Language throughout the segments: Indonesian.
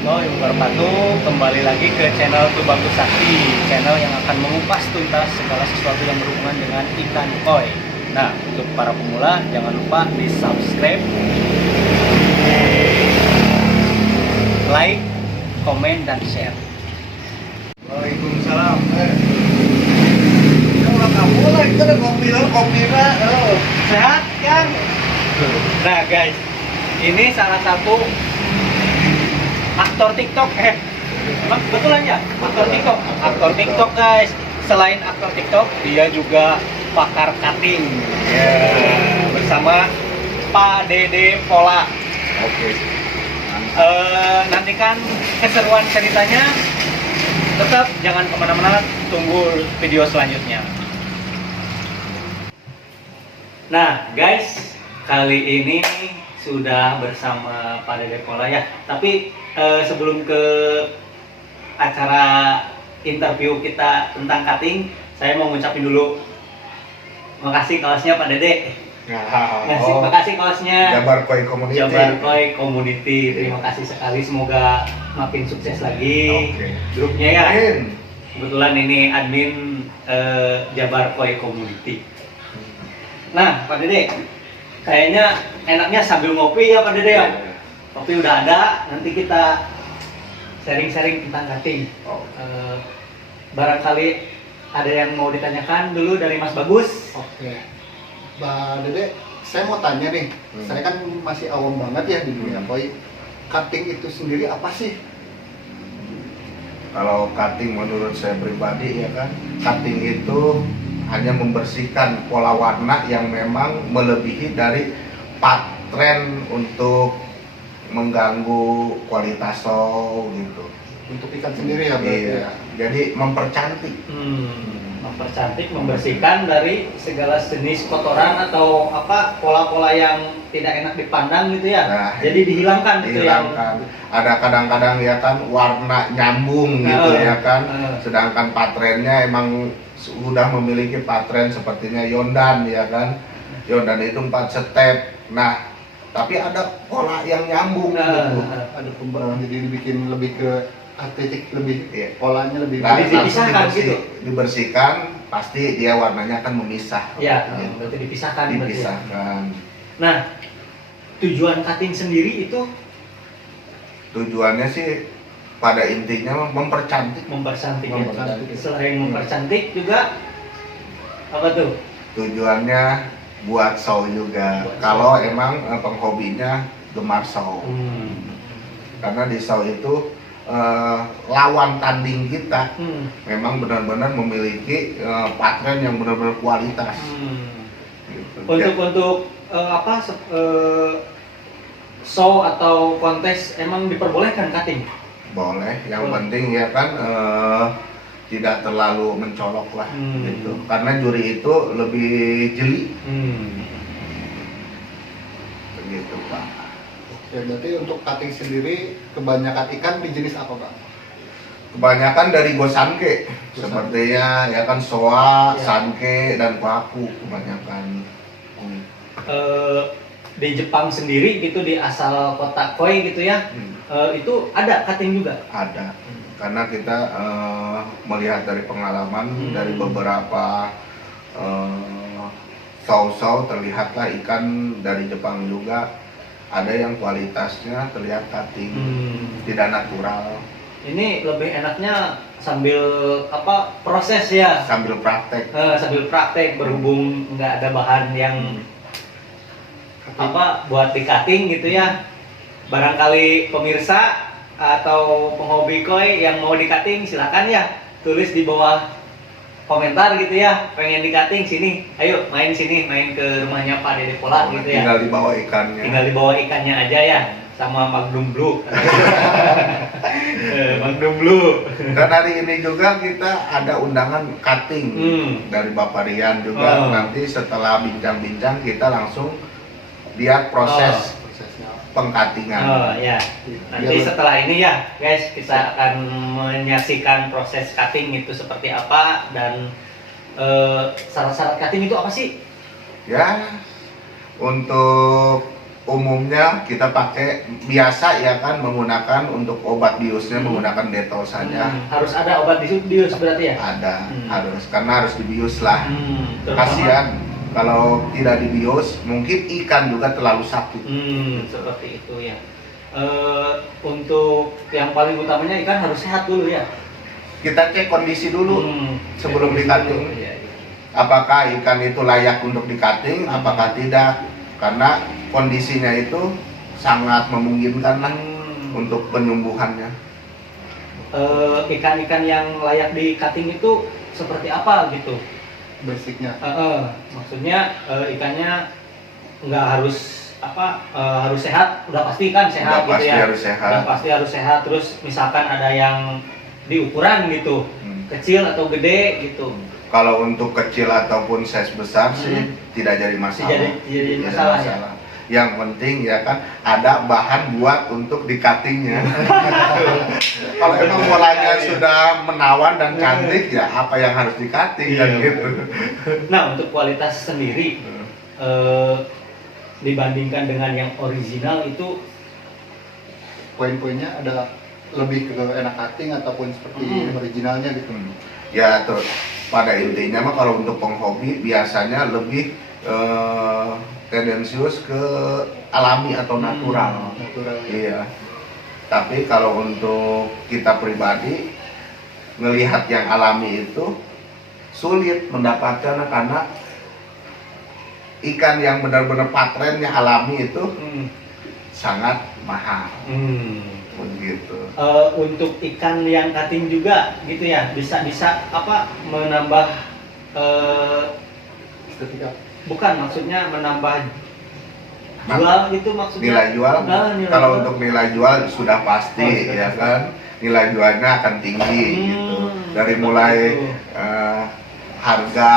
warahmatullahi wabarakatuh. Kembali lagi ke channel Tubagus Sakti, channel yang akan mengupas tuntas segala sesuatu yang berhubungan dengan ikan koi. Nah, untuk para pemula jangan lupa di subscribe, like, komen, dan share. Waalaikumsalam. Yang ulang kamu lah, itu ada kopi lah. Sehat kan? Nah guys, ini salah satu aktor TikTok. Betulan ya? Aktor TikTok guys. Selain aktor TikTok, dia juga pakar cutting. Bersama Pak Dede Pola. Oke. Nantikan keseruan ceritanya. Tetap jangan kemana-mana, tunggu video selanjutnya. Nah guys, kali ini sudah bersama Pak Dede Pola ya. Tapi sebelum ke acara interview kita tentang cutting, saya mau ngucapin dulu makasih kaosnya Pak Dede. Makasih kaosnya Jabar Koi Community. Jabar Koi Community. Terima kasih sekali, semoga makin sukses lagi. Oke. Grupnya ya. Amin. Kebetulan ini admin Jabar Koi Community. Nah, Pak Dede, kayaknya enaknya sambil ngopi ya Pak Dede ya. Kopi udah ada, nanti kita sharing-sharing tentang cutting. Barangkali ada yang mau ditanyakan dulu dari Mas Bagus. Oke, Mbak Dede, saya mau tanya nih. Saya kan masih awam banget ya di dunia koi. Cutting itu sendiri apa sih? Kalau cutting menurut saya pribadi ya kan, cutting itu hanya membersihkan pola warna yang memang melebihi dari patren untuk mengganggu kualitas show gitu. Untuk ikan sendiri ya berarti Iya. ya? Jadi mempercantik. Mempercantik, membersihkan dari segala jenis kotoran atau apa pola-pola yang tidak enak dipandang gitu ya. Nah, jadi dihilangkan gitu ya. Dihilangkan. Ada kadang-kadang ya kan warna nyambung gitu ya kan. Sedangkan patrennya emang sudah memiliki patren sepertinya Yondan ya kan. Yondan itu 4 step. Nah, tapi ada pola yang nyambung gitu. Ada pemberangan, jadi dibikin lebih ke estetik, lebih Iya. polanya lebih Nah, dipisahkan gitu. dibersihkan, pasti dia warnanya akan memisah. Ya, Gitu. berarti dipisahkan. Berarti ya. Dipisahkan. Nah, tujuan cutting sendiri itu Tujuannya sih pada intinya mempercantik. mempercantik. Mempercantik. Ya. Selain mempercantik juga apa tuh? Tujuannya buat show juga. Buat Kalau show. emang penghobinya gemar show. Karena di show itu lawan tanding kita memang benar-benar memiliki patren yang benar-benar kualitas. Gitu. Untuk show atau kontes emang diperbolehkan cutting? Boleh, yang Boleh. penting ya kan tidak terlalu mencolok lah gitu. Karena juri itu lebih jeli begitu Pak. Ya, berarti untuk cutting sendiri kebanyakan ikan di jenis apa Pak? Kebanyakan dari gosanke, sepertinya ya kan soa, Ya. sanke dan paku kebanyakan. Di Jepang sendiri gitu, di asal kota Koi gitu ya, itu ada cutting juga? Ada, karena kita melihat dari pengalaman dari beberapa show-show terlihatlah ikan dari Jepang juga ada yang kualitasnya terlihat cutting, tidak natural. Ini lebih enaknya sambil proses ya, Sambil praktek. sambil praktek, berhubung nggak ada bahan yang buat di cutting gitu ya. Barangkali pemirsa atau penghobi koi yang mau di cutting silakan ya, tulis di bawah komentar gitu ya, pengen di cutting sini, ayo main sini, main ke rumahnya Pak Dede Pola gitu ya. Tinggal dibawa ikannya. Tinggal dibawa ikannya aja ya, sama Magnum Blue. Magnum Blue. Dan hari ini juga kita ada undangan cutting dari Bapak Rian juga. Nanti setelah bincang-bincang kita langsung lihat proses Prosesnya. pengcuttingan. Ya. Nanti setelah ini ya, guys, kita akan menyaksikan proses cutting itu seperti apa dan syarat-syarat cutting itu apa sih? Ya, untuk umumnya kita pakai biasa ya kan, menggunakan untuk obat biusnya menggunakan Dettol saja. Harus ada obat bius berarti ya? Ada, harus, karena harus dibius lah. Terutama- Kasihan kalau tidak dibius, mungkin ikan juga terlalu sakit. Seperti itu ya. Untuk yang paling utamanya ikan harus sehat dulu ya. Kita cek kondisi dulu sebelum di-cutting. Iya, iya. Apakah ikan itu layak untuk di-cutting, apakah tidak? Karena kondisinya itu sangat memungkinkan lah untuk penyembuhannya. Ikan-ikan yang layak di cutting itu seperti apa gitu? Basicnya. Maksudnya ikannya nggak harus harus sehat, udah pasti kan sehat Udah gitu pasti ya. harus sehat. Udah pasti harus sehat. Terus misalkan ada yang di ukuran gitu, kecil atau gede gitu. Kalau untuk kecil ataupun size besar sih tidak jadi masalah. Jadi Tidak masalah ya. Yang penting ya kan ada bahan buat untuk di cuttingnya. Kalau emang polanya sudah menawan dan cantik ya apa yang harus di cutting kan gitu. Nah untuk kualitas sendiri dibandingkan dengan yang original itu Poin-poinnya ada lebih ke enak cutting ataupun seperti originalnya gitu. Ya terus pada intinya mah kalau untuk penghobi biasanya lebih tendensius ke alami atau natural. Natural. Iya. Tapi kalau untuk kita pribadi melihat yang alami itu sulit mendapatkan karena ikan yang benar-benar patrennya alami itu sangat mahal. Begitu. Untuk ikan yang cutting juga gitu ya, bisa menambah Ketika bukan maksudnya menambah jual gitu maksudnya. Nilai jual. Nilai Kalau jual. untuk nilai jual sudah pasti ya kan. Nilai jualnya akan tinggi gitu. Dari mulai harga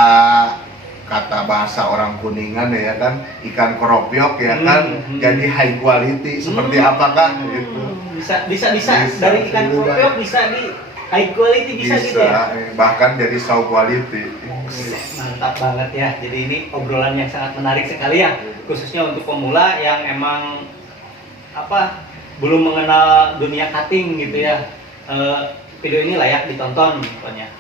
kata bahasa orang Kuningan ya kan, ikan keropiok ya kan, jadi high quality seperti apakah gitu. Bisa dari ikan keropiok bisa di high quality bisa gitu ya. Bahkan jadi show quality. Mantap banget ya. Jadi ini obrolan yang sangat menarik sekali ya, khususnya untuk pemula yang emang belum mengenal dunia cutting gitu ya. Video ini layak ditonton pokoknya.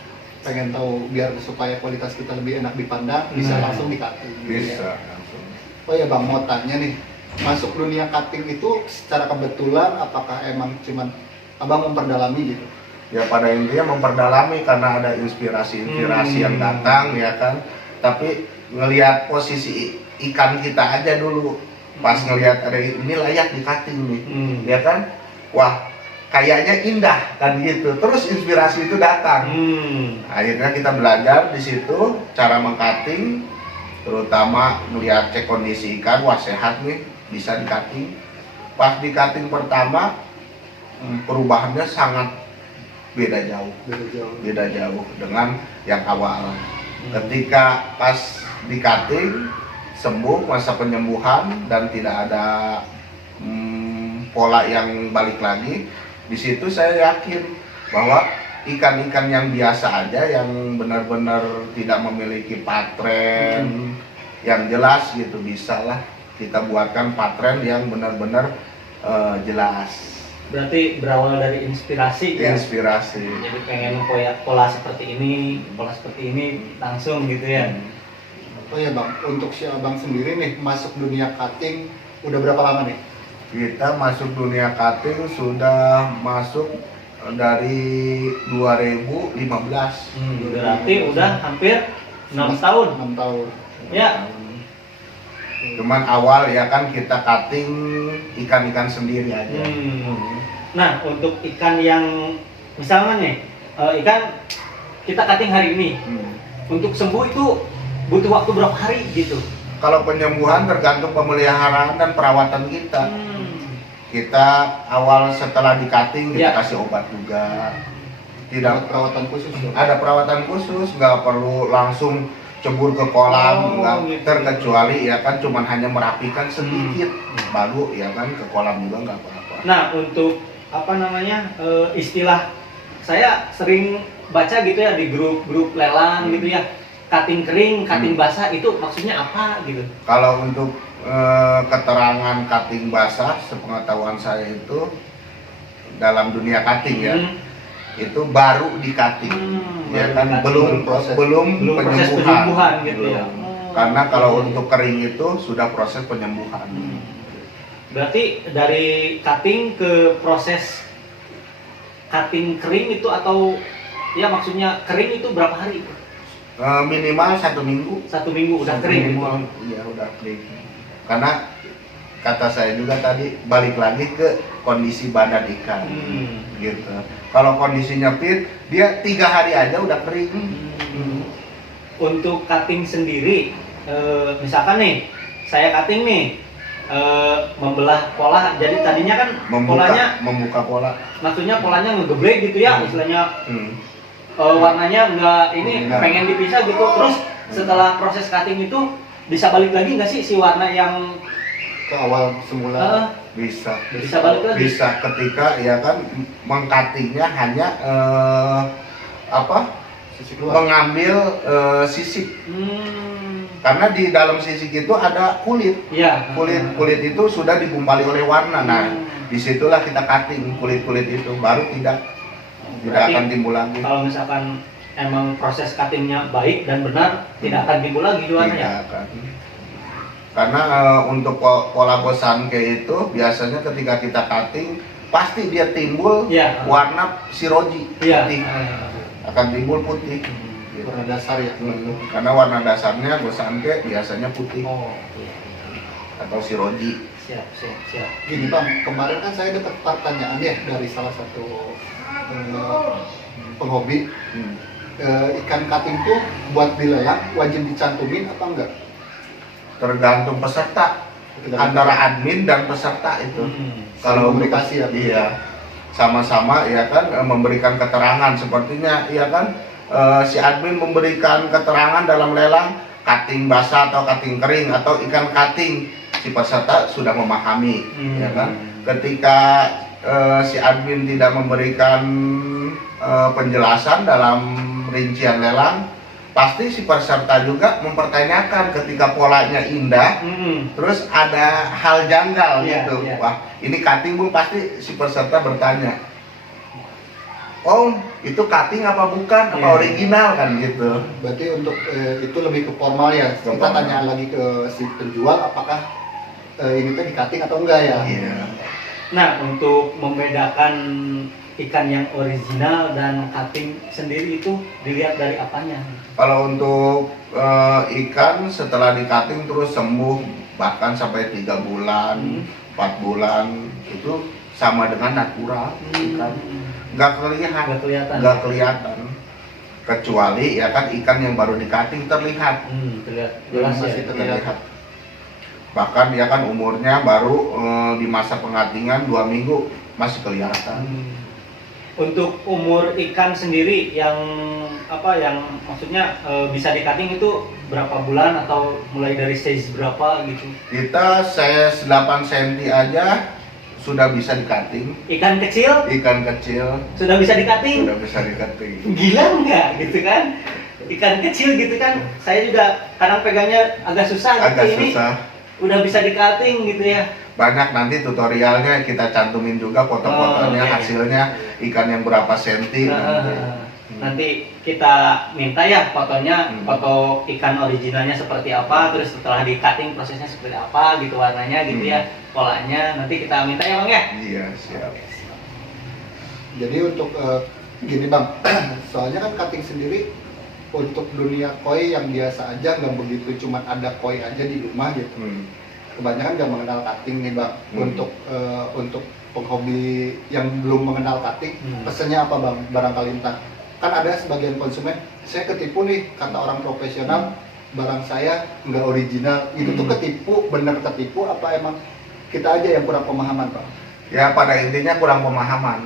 pengen tahu biar supaya kualitas kita lebih enak dipandang bisa langsung di cutting. Bisa langsung. Oh ya Bang, mau tanya nih, masuk dunia cutting itu secara kebetulan apakah emang cuman Abang memperdalami gitu? Ya pada intinya memperdalami karena ada inspirasi yang datang ya kan. Tapi ngelihat posisi ikan kita aja dulu. Pas ngelihat ada ini layak di cutting nih. Ya kan? Wah, kayaknya indah kan gitu. Terus inspirasi itu datang. Akhirnya kita belajar di situ cara mengcutting, terutama melihat cek kondisi ikan, wah sehat nih, bisa di cutting. Pas di cutting pertama perubahannya sangat beda jauh dengan yang awal. Ketika pas di cutting sembuh, masa penyembuhan dan tidak ada pola yang balik lagi, di situ saya yakin bahwa ikan-ikan yang biasa aja yang benar-benar tidak memiliki patren yang jelas gitu, bisa lah kita buatkan patren yang benar-benar jelas. Berarti berawal dari inspirasi ya? Inspirasi. Jadi pengen pola seperti ini langsung gitu ya. Oh ya Bang, untuk si Abang sendiri nih masuk dunia cutting udah berapa lama nih? Kita masuk dunia cutting sudah masuk dari 2015. Berarti udah hampir 6 tahun. 6 tahun. Ya. Cuman awal ya kan kita cutting ikan-ikan sendiri aja. Nah, untuk ikan yang misalnya nih, ikan kita cutting hari ini, untuk sembuh itu butuh waktu berapa hari gitu? Kalau penyembuhan tergantung pemeliharaan dan perawatan kita. Kita awal setelah di cutting kita kasih obat juga. Tidak Perawatan khusus ya? ada perawatan khusus, nggak perlu langsung cebur ke kolam, nggak gitu. terkecuali ya kan cuman hanya merapikan sedikit, baru ya kan ke kolam juga nggak apa-apa. Nah, untuk istilah saya sering baca gitu ya di grup-grup lelang gitu ya, cutting kering, cutting basah itu maksudnya apa gitu? Kalau untuk keterangan cutting basah, sepengetahuan saya itu dalam dunia cutting ya, itu baru di cutting, ya baru kan, di-cutting, belum proses penyembuhan, penyembuhan gitu ya. Belum. Karena kalau untuk kering itu sudah proses penyembuhan. Berarti dari cutting ke proses cutting kering itu, atau ya maksudnya kering itu berapa hari? Minimal 1 minggu. 1 minggu udah kering gitu. Iya udah kering. Karena kata saya juga tadi, balik lagi ke kondisi badan ikan, gitu. Kalau kondisinya fit, dia 3 hari aja udah kering. Untuk cutting sendiri, misalkan nih, saya cutting nih, membelah pola, jadi tadinya kan membuka pola. maksudnya polanya ngegeblek gitu ya, istilahnya warnanya Enggak. pengen dipisah gitu, terus setelah proses cutting itu bisa balik lagi nggak sih si warna yang ke awal semula? Bisa balik lagi? Bisa ketika ya kan mengcuttingnya hanya Sisi keluar. mengambil sisik, karena di dalam sisik itu ada kulit. Iya. Kulit itu sudah digumpali oleh warna. Nah, disitulah kita cutting kulit itu, baru tidak Berarti akan timbul lagi. Kalau misalkan emang proses cuttingnya baik dan benar, tidak akan timbul lagi Tidak warnanya. akan. Karena untuk pola bosanke itu biasanya ketika kita cutting pasti dia timbul Iya. warna siroji, Iya. putih. Akan timbul putih. Gitu. Warna dasar ya. Karena warna dasarnya bosanke biasanya putih Oh, iya. atau siroji. Siap. Gini Bang, kemarin kan saya dapat pertanyaan ya dari salah satu penghobi. Ikan cutting tuh buat dilelang wajib dicantumin apa enggak? Tergantung peserta, antara admin dan peserta itu. Kalau komunikasi ya. Iya, sama-sama ya kan memberikan keterangan sepertinya ya kan, si admin memberikan keterangan dalam lelang cutting basah atau cutting kering atau ikan cutting, si peserta sudah memahami ya kan. Ketika si admin tidak memberikan penjelasan dalam rincian lelang, pasti si peserta juga mempertanyakan ketika polanya indah, terus ada hal janggal Iya, gitu. iya. Wah, ini cutting Bu, pasti si peserta bertanya, oh itu cutting apa bukan, apa Iya. original kan gitu. Berarti untuk itu lebih ke formal ya. Kita Formal. tanya lagi ke si penjual apakah ini tuh di cutting atau enggak ya. Iya. Nah, untuk membedakan ikan yang original dan cutting sendiri itu dilihat dari apanya? Kalau untuk ikan setelah di cutting terus sembuh bahkan sampai 3 bulan, 4 bulan itu sama dengan natural ikan. Nggak kelihatan. Nggak kelihatan. Kecuali ya kan ikan yang baru di cutting terlihat. Terlihat Jelas jelas masih ya. terlihat. Bahkan ya kan umurnya baru di masa pengatingan 2 minggu masih kelihatan. Untuk umur ikan sendiri yang maksudnya bisa di cutting itu berapa bulan atau mulai dari size berapa gitu? Kita size 8 cm aja sudah bisa di cutting. Ikan kecil Ikan kecil sudah bisa di cutting? sudah bisa di cutting. Gila nggak gitu kan? Ikan kecil gitu kan, saya juga kadang pegangnya agak susah gitu. Agak ini susah. udah bisa di cutting gitu ya. Banyak nanti tutorialnya kita cantumin juga foto-fotonya, oke. hasilnya ikan yang berapa senti. Nanti kita minta ya fotonya, Hmm. foto ikan originalnya seperti apa, terus setelah di cutting prosesnya seperti apa gitu, warnanya gitu ya, polanya nanti kita minta ya Bang ya. Iya, siap. Jadi untuk gini Bang, soalnya kan cutting sendiri untuk dunia koi yang biasa aja nggak begitu, cuman ada koi aja di rumah gitu. Kebanyakan nggak mengenal cutting nih Bang. Untuk penghobi yang belum mengenal cutting, pesannya apa Bang? Barangkali entah. Kan ada sebagian konsumen, saya ketipu nih, kata orang profesional, barang saya nggak original. Itu tuh ketipu, bener ketipu apa emang kita aja yang kurang pemahaman Bang? Ya pada intinya kurang pemahaman.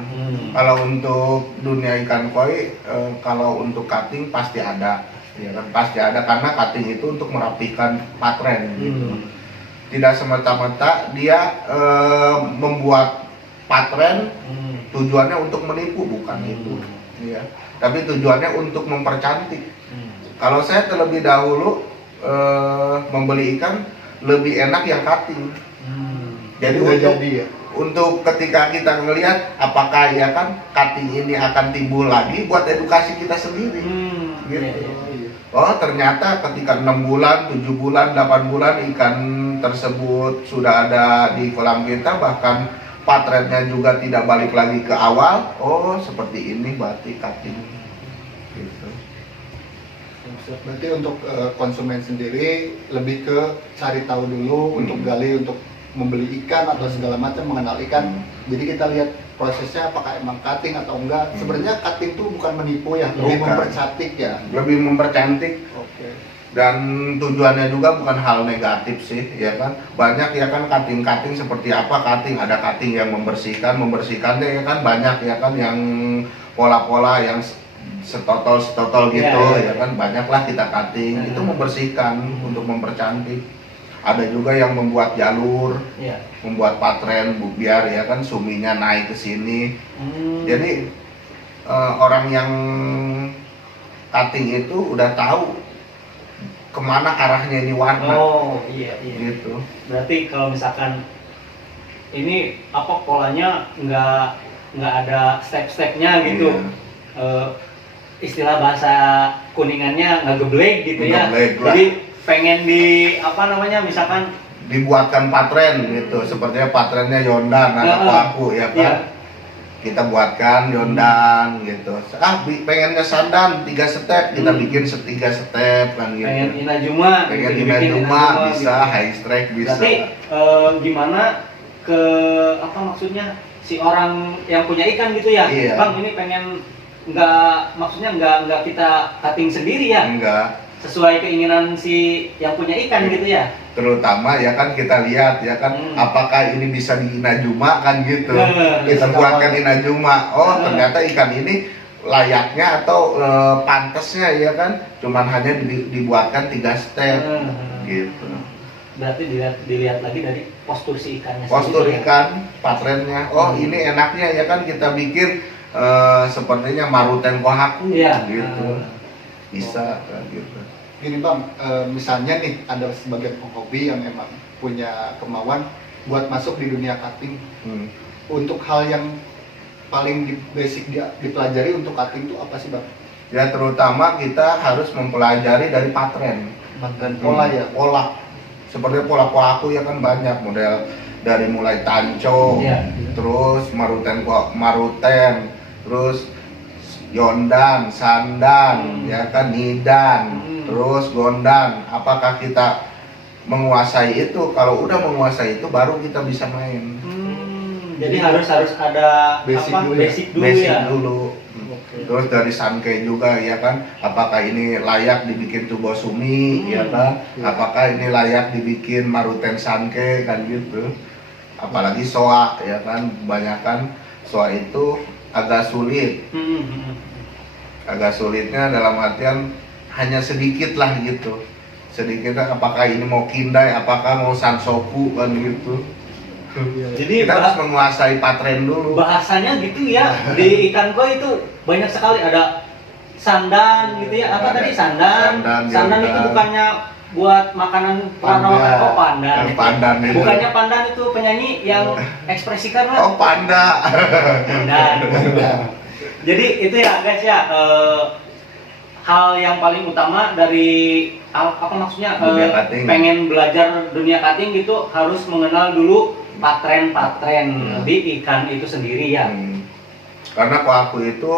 Kalau untuk dunia ikan koi, kalau untuk cutting pasti ada, ya kan, pasti ada, karena cutting itu untuk merapikan patren gitu. Tidak semata-mata dia membuat patren tujuannya untuk menipu, bukan itu, ya. Tapi tujuannya untuk mempercantik. Kalau saya terlebih dahulu membeli ikan, lebih enak yang cutting. Jadi Udah untuk jadi ya. untuk ketika kita ngelihat apakah ya kan cutting ini akan timbul lagi buat edukasi kita sendiri. Gitu. Iya, iya. Oh ternyata ketika 6 bulan, 7 bulan, 8 bulan ikan tersebut sudah ada di kolam kita, bahkan patternnya juga tidak balik lagi ke awal. Oh seperti ini berarti cutting. Gitu. Berarti untuk konsumen sendiri lebih ke cari tahu dulu, untuk gali, untuk membeli ikan atau segala macam, mengenal ikan. Jadi kita lihat prosesnya apakah emang cutting atau enggak. Sebenarnya cutting itu bukan menipu ya, lebih Bukan. mempercantik ya. Lebih mempercantik. Oke. Dan tujuannya juga bukan hal negatif sih, ya kan. Banyak ya kan cutting seperti apa cutting, ada cutting yang membersihkannya ya kan, banyak ya kan yang pola-pola yang setotol gitu, ya kan, banyaklah kita cutting, itu membersihkan untuk mempercantik. Ada juga yang membuat jalur, membuat pattern biar ya kan suminya naik ke sini. Jadi orang yang cutting itu udah tahu kemana arahnya ini warna. Oh iya. Gitu. Berarti kalau misalkan ini apa polanya nggak ada step-stepnya gitu. Iya. Istilah bahasa kuningannya nggak geblek gitu ya. Ngeblek lah. Jadi pengen di apa namanya misalkan Dibuatkan pattern gitu, sepertinya patternnya Yondan atau aku ya kan. Iya. Kita buatkan Yondan gitu. Pengennya Sandan 3 step, kita bikin 3 step kan gitu. pengen Inajuma, Pengen gitu, Inajuma dibikin Inajuma, bisa, gitu. high strike bisa. Berarti gimana ke apa maksudnya si orang yang punya ikan gitu ya, Iya. Bang ini pengen maksudnya nggak kita cutting sendiri ya, Enggak. sesuai keinginan si yang punya ikan gitu ya. Terutama ya kan kita lihat ya kan apakah ini bisa di Inajuma kan gitu. Nah, Kita buatkan Inajuma. Oh ternyata ikan ini layaknya atau pantasnya ya kan cuman hanya dibuatkan 3 step gitu. Berarti dilihat lagi dari postur si ikannya Postur sendiri, ya? ikan, patternnya. Oh ini enaknya ya kan kita bikin sepertinya Maruten Kohaku Iya. gitu. Bisa kan gitu. Gini Bang, misalnya nih ada sebagian penghobi yang emang punya kemauan buat masuk di dunia cutting. Untuk hal yang paling basic dipelajari untuk cutting itu apa sih Bang? Ya terutama kita harus mempelajari dari pattern. Pola ya? Pola. Seperti pola aku ya kan banyak model dari mulai tanco, Iya. terus maruten, terus Yondan, Sandan, ya kan Nidan, terus Gondan. Apakah kita menguasai itu? Kalau udah menguasai itu baru kita bisa main. Jadi harus ada Basic apa? dulu ya? Basic dulu Basic ya. dulu. Terus dari Sanke juga ya kan, apakah ini layak dibikin tubo sumi ya kan? Apakah ini layak dibikin Maruten Sanke kan gitu. Apalagi soa ya kan, kebanyakan soa itu agak sulit. Agak sulitnya dalam artian hanya sedikit lah gitu. Sedikitnya apakah ini mau kindai, apakah mau sansoku kan gitu. Jadi Kita harus menguasai pattern dulu. bahasanya gitu ya. Di ikan koi itu banyak sekali ada sandan gitu ya. Apa Ada tadi sandan? sandan, itu Yondan. bukannya buat makanan Pandan. oh pandan. Pandan itu. Bukannya pandan itu penyanyi yang ekspresikan lah. Oh panda. Pandan. Jadi itu ya guys ya, hal yang paling utama dari apa maksudnya Dunia cutting. pengen belajar dunia cutting gitu harus mengenal dulu pattern di ikan itu sendiri ya. Karena kohaku itu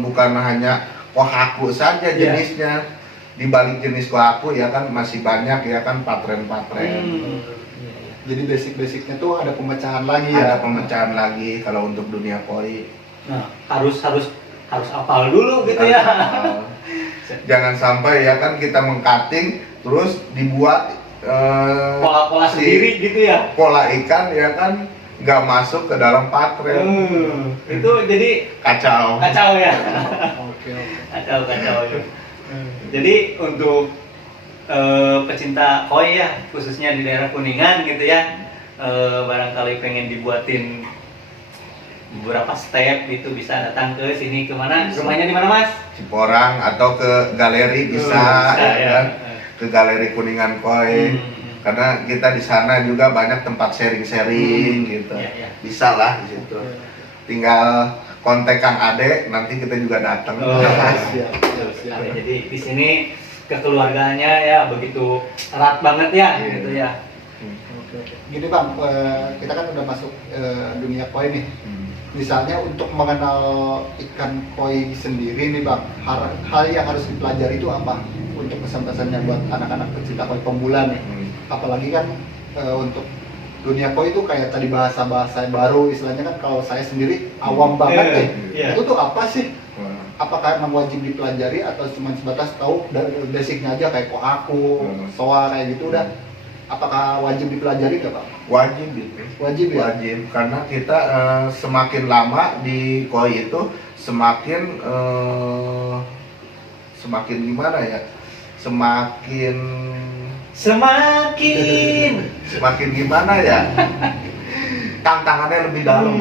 bukan hanya kohaku saja jenisnya. Di balik jenis kohaku ya kan masih banyak ya kan pattern-pattern. Jadi basic-basicnya tuh ada pemecahan lagi ya? Ada pemecahan lagi kalau untuk dunia koi. Nah, harus hafal dulu gitu ya. Jangan sampai ya kan kita mengcutting terus dibuat Pola-pola sendiri gitu ya. pola ikan ya kan nggak masuk ke dalam pattern. Itu jadi Kacau. ya. Oke. Kacau itu. Jadi untuk pecinta koi ya, khususnya di daerah Kuningan gitu ya, barangkali pengen dibuatin beberapa step itu bisa datang ke sini. Kemana? Rumahnya di mana Mas? Ciporang atau ke galeri bisa, Bisa, ya ya. kan? Ke galeri Kuningan Koi. karena kita di sana juga banyak tempat sharing-sharing gitu. Iya, iya. Bisa lah di situ. Tinggal kontak Kang Ade, nanti kita juga datang. Oh, siap. Oke, jadi di sini kekeluargaannya ya begitu erat banget ya, Iya. gitu ya. Gini Bang, kita kan udah masuk dunia koi nih. Hmm. Misalnya untuk mengenal ikan koi sendiri nih Bang, hal yang harus dipelajari itu apa? Untuk pesan-pesannya buat anak-anak pecinta koi pemula nih. Apalagi kan untuk dunia koi itu kayak tadi bahasa-bahasa baru, istilahnya kan kalau saya sendiri awam banget nih. Iya. Itu tuh apa sih? Hmm. Apakah emang wajib dipelajari atau cuma sebatas tahu dari basicnya aja kayak kohaku, soa kayak gitu udah? Apakah wajib dipelajari nggak Bang? Wajib itu. Wajib ya? Wajib, karena kita semakin lama di koi itu semakin semakin gimana ya? Semakin gimana ya? Tantangannya lebih dalam.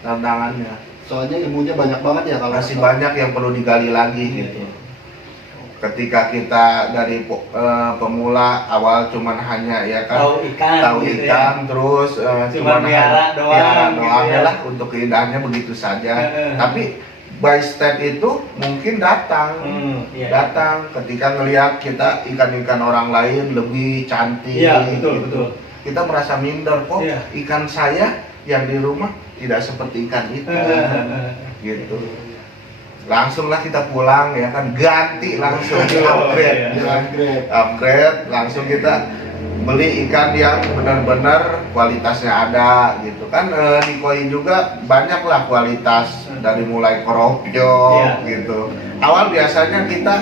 Tantangannya Soalnya ilmunya banyak banget ya kalau masih banyak yang perlu digali lagi gitu. Ketika kita dari pemula awal cuman hanya ya kan Tahu ikan, gitu ya. terus Cuman melihara doang, melihara gitu doang ya. lah untuk keindahannya begitu saja. Tapi by step itu mungkin datang Iya. datang ketika ngelihat kita ikan-ikan orang lain lebih cantik. Iya, betul, gitu. betul. Kita merasa minder kok Iya. ikan saya yang di rumah tidak seperti ikan itu. Gitu. Langsunglah kita pulang ya kan, ganti langsung upgrade, Iya. upgrade langsung kita beli ikan yang benar-benar kualitasnya ada gitu kan. Di koi juga banyak lah kualitas dari mulai koropio Iya. gitu. Awal biasanya kita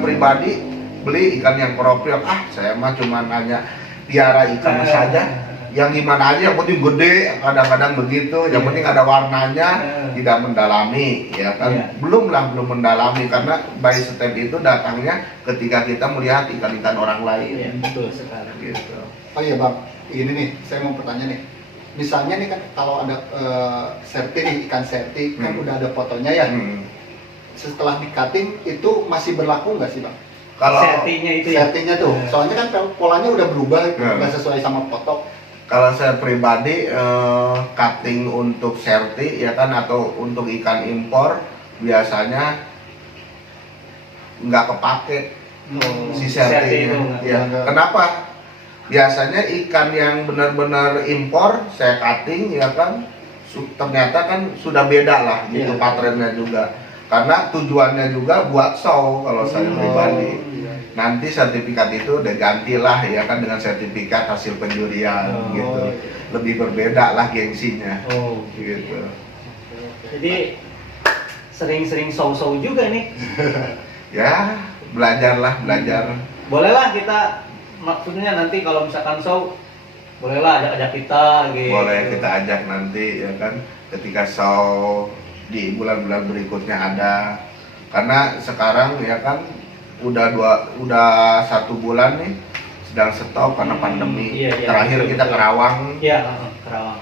pribadi beli ikan yang koropio, saya mah cuma hanya piara ikan saja, yang gimana aja, yang penting gede, kadang-kadang begitu, yang penting ada warnanya, tidak mendalami, ya kan? Iya. Belum mendalami, karena by step itu datangnya ketika kita melihat ikan-ikan orang lain. Iya, betul sekali. Gitu. Oh iya Bang, ini nih, saya mau bertanya nih. Misalnya nih kan kalau ada serti nih, ikan serti, kan udah ada fotonya ya. Setelah di cutting itu masih berlaku nggak sih Bang? Kalau Settingnya itu ya. Sertinya tuh, soalnya kan polanya udah berubah, nggak sesuai sama foto. Kalau saya pribadi cutting untuk serti ya kan, atau untuk ikan impor biasanya nggak kepake si serti sertinya. itu Ya. nggak. Kenapa? Biasanya ikan yang benar-benar impor saya cutting ya kan, ternyata kan sudah beda lah gitu Iya. patternnya juga. Karena tujuannya juga buat show kalau saya pribadi. Iya. Nanti sertifikat itu udah gantilah ya kan dengan sertifikat hasil penjurian Oh, gitu. iya. Lebih berbeda lah gengsinya Oh, gitu. jadi sering-sering show-show juga nih. Ya, belajar. Bolehlah kita, maksudnya nanti kalau misalkan show, bolehlah ajak-ajak kita gitu. Boleh kita ajak nanti ya kan ketika show di bulan-bulan berikutnya ada. Karena sekarang ya kan udah 1 bulan nih sedang stop karena pandemi. Iya, iya, Terakhir betul, kita betul. Kerawang. Iya, Kerawang.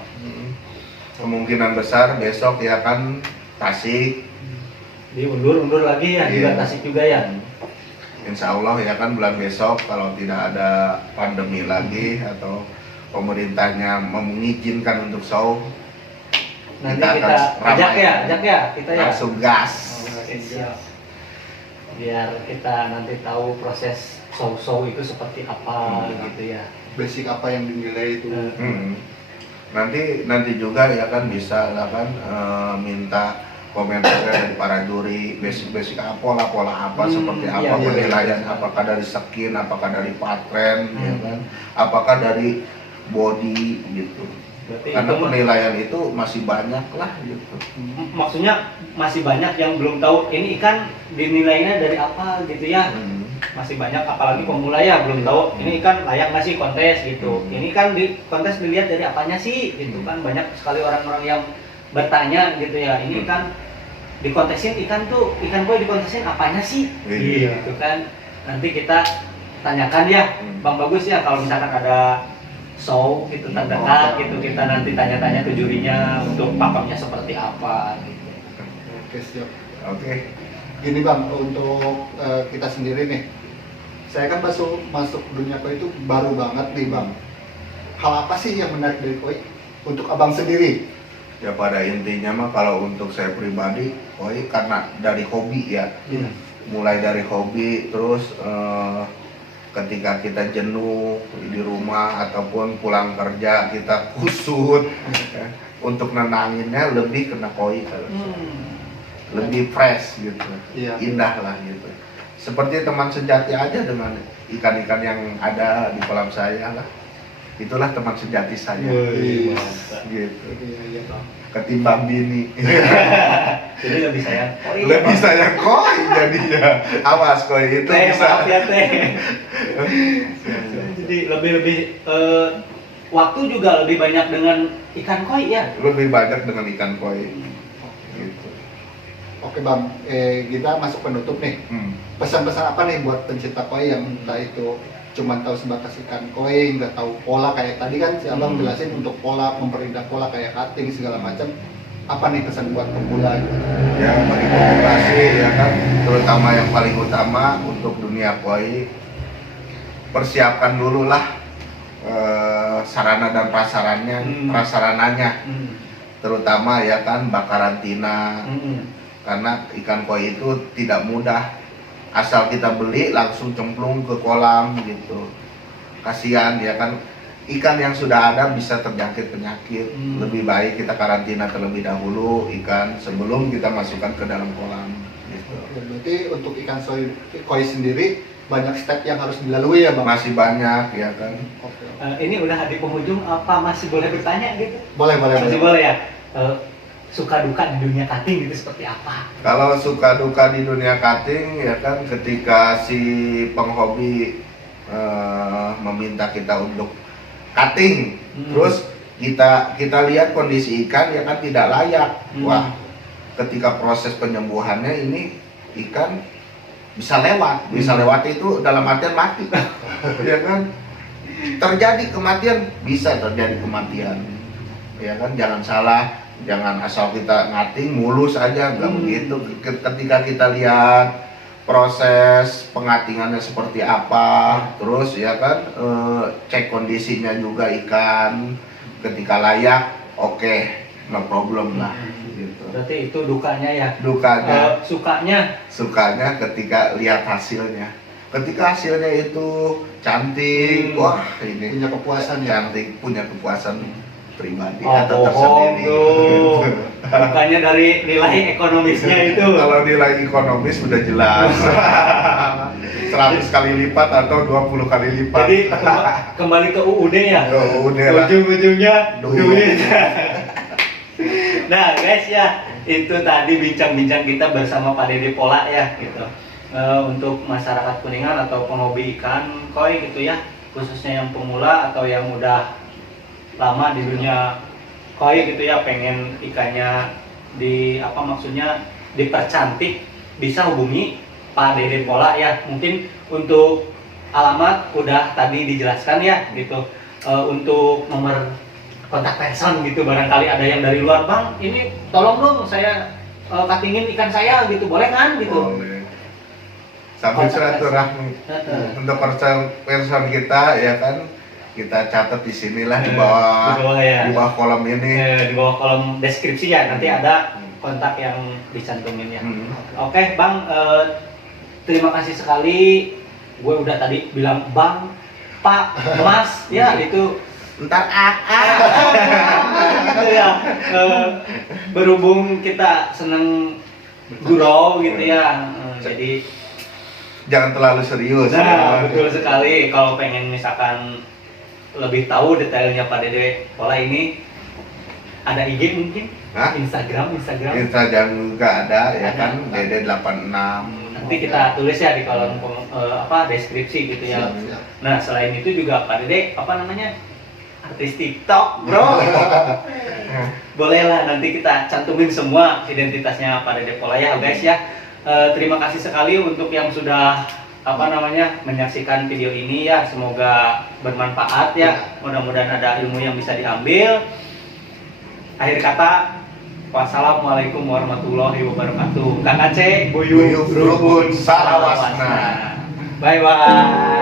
Kemungkinan besar besok ya kan Tasik. Diundur lagi ya, juga Iya. Tasik juga ya. Insya Allah ya kan bulan besok kalau tidak ada pandemi lagi atau pemerintahnya mengizinkan untuk show, Nanti kita kita akan ajak ramai. ya kita ya. Langsung gas. Oke, siap. Biar kita nanti tahu proses show-show itu seperti apa gitu ya. Basic apa yang dinilai itu. Nanti juga ya kan bisa lah kan minta komentar dari para juri, basic apa, pola apa, seperti apa iya, penilaian, iya. apakah dari skin, apakah dari pattern, ya kan, apakah dari body gitu. Berarti Karena itu penilaian itu masih banyak lah gitu. maksudnya masih banyak yang belum tahu ini ikan dinilainya dari apa gitu ya. Masih banyak, apalagi pemula ya belum tahu ini ikan layak nggak sih kontes gitu. Ini kan di kontes dilihat dari apanya sih gitu kan. Banyak sekali orang-orang yang bertanya gitu ya, ini kan dikontesin ikan koi dikontesin apanya sih Iya. gitu kan. Nanti kita tanyakan ya Bang Bagus ya, kalau misalkan ada show gitu terdekat gitu, kita nanti tanya-tanya ke jurinya untuk pakemnya seperti apa gitu. Oke siap. Oke. Gini Bang, untuk kita sendiri nih, saya kan masuk dunia koi itu baru banget nih bang. Hal apa sih yang menarik dari koi untuk abang sendiri? Ya pada intinya mah kalau untuk saya pribadi, koi karena dari hobi ya. Iya. Mulai dari hobi, terus ketika kita jenuh di rumah ataupun pulang kerja kita kusut, untuk nenanginnya lebih kena koi, lebih fresh gitu, Iya. indah lah gitu. Seperti teman sejati aja dengan ikan-ikan yang ada di kolam saya lah. Itulah teman sejati saya. Wih, Gitu. Iya, iya bang. Ketimbang bini. Jadi lebih sayang koi. Lebih sayang koi jadinya. Awas koi itu Teh, bisa. maaf ya teh. Jadi lebih waktu juga lebih banyak dengan ikan koi ya. Lebih banyak dengan ikan koi. Gitu. Oke bang, kita masuk penutup nih. Pesan-pesan apa nih buat pencinta koi yang entah itu cuma tahu sebatas ikan koi, nggak tahu pola kayak tadi kan si abang jelasin untuk pola, memperindah pola kayak cutting segala macam. Apa nih pesan buat pemula? Ya bagi populasi ya kan, terutama yang paling utama untuk dunia koi, persiapkan dulu lah sarana dan prasarananya, terutama ya kan bak karantina, karena ikan koi itu tidak mudah. Asal kita beli langsung cemplung ke kolam gitu, kasihan ya kan, ikan yang sudah ada bisa terjangkit penyakit. Lebih baik kita karantina terlebih dahulu ikan sebelum kita masukkan ke dalam kolam gitu. Ya, berarti untuk ikan koi sendiri banyak step yang harus dilalui ya bang? Masih banyak ya kan. Oke. Ini udah di penghujung, apa masih boleh bertanya gitu? Boleh. Masih boleh ya. Suka duka di dunia cutting gitu seperti apa? Kalau suka duka di dunia cutting ya kan, ketika si penghobi meminta kita untuk cutting, terus kita lihat kondisi ikan ya kan tidak layak. Wah, ketika proses penyembuhannya ini ikan bisa lewat itu dalam artian mati. Ya kan, terjadi kematian, bisa terjadi kematian. Ya kan, jangan salah. Jangan asal kita ngating mulus aja, nggak begitu. Ketika kita lihat proses pengatingannya seperti apa, terus ya kan cek kondisinya juga ikan, ketika layak, oke, no problem lah. Gitu. Berarti itu dukanya ya? Dukanya, sukanya ketika lihat hasilnya. Ketika hasilnya itu cantik, wah ini Punya kepuasan ya? cantik, punya kepuasan pribadi oh, atau bohong tersendiri. tuh. Bukannya dari nilai ekonomisnya itu. Kalau nilai ekonomis sudah jelas. 100 kali lipat atau 20 kali lipat. Jadi kembali ke UUD ya. Udah lah. Ujung-ujungnya Duit. duit. Nah guys ya, itu tadi bincang-bincang kita bersama Pak Dede Pola ya gitu. Untuk masyarakat Kuningan atau penghobi ikan koi gitu ya, khususnya yang pemula atau yang udah lama di dunia koi gitu ya, pengen ikannya dipercantik, bisa hubungi Pak Dede Pola ya. Mungkin untuk alamat udah tadi dijelaskan ya gitu. Untuk nomor kontak person gitu, barangkali ada yang dari luar, bang ini tolong dong saya cuttingin ikan saya gitu, boleh kan gitu? Boleh. Sambil silaturahmi. Untuk person kita ya kan, kita catat di sinilah di bawah ya. di bawah kolom ini. Di bawah kolom deskripsi ya, nanti ada kontak yang dicantumin ya. Oke bang, terima kasih sekali. Gue udah tadi bilang bang, pak, mas, ya itu Ntar gitu ya. Berhubung kita seneng gurau gitu ya, jadi jangan terlalu serius. nah betul sekali. Kalau pengen misalkan lebih tahu detailnya Pak Dede Pola ini, ada IG mungkin? Hah? Instagram. Instagram juga ada ya Ada. kan, Dede86. Nanti kita tulis ya di kolom deskripsi gitu ya. Siap. Nah selain itu juga Pak Dede artis TikTok bro. Boleh lah nanti kita cantumin semua identitasnya Pak Dede Pola ya guys ya. Terima kasih sekali untuk yang sudah menyaksikan video ini ya, semoga bermanfaat ya. Mudah-mudahan ada ilmu yang bisa diambil. Akhir kata, wassalamualaikum warahmatullahi wabarakatuh. Kang Aceh, Buyuk Rukun Salawasna. Bye bye.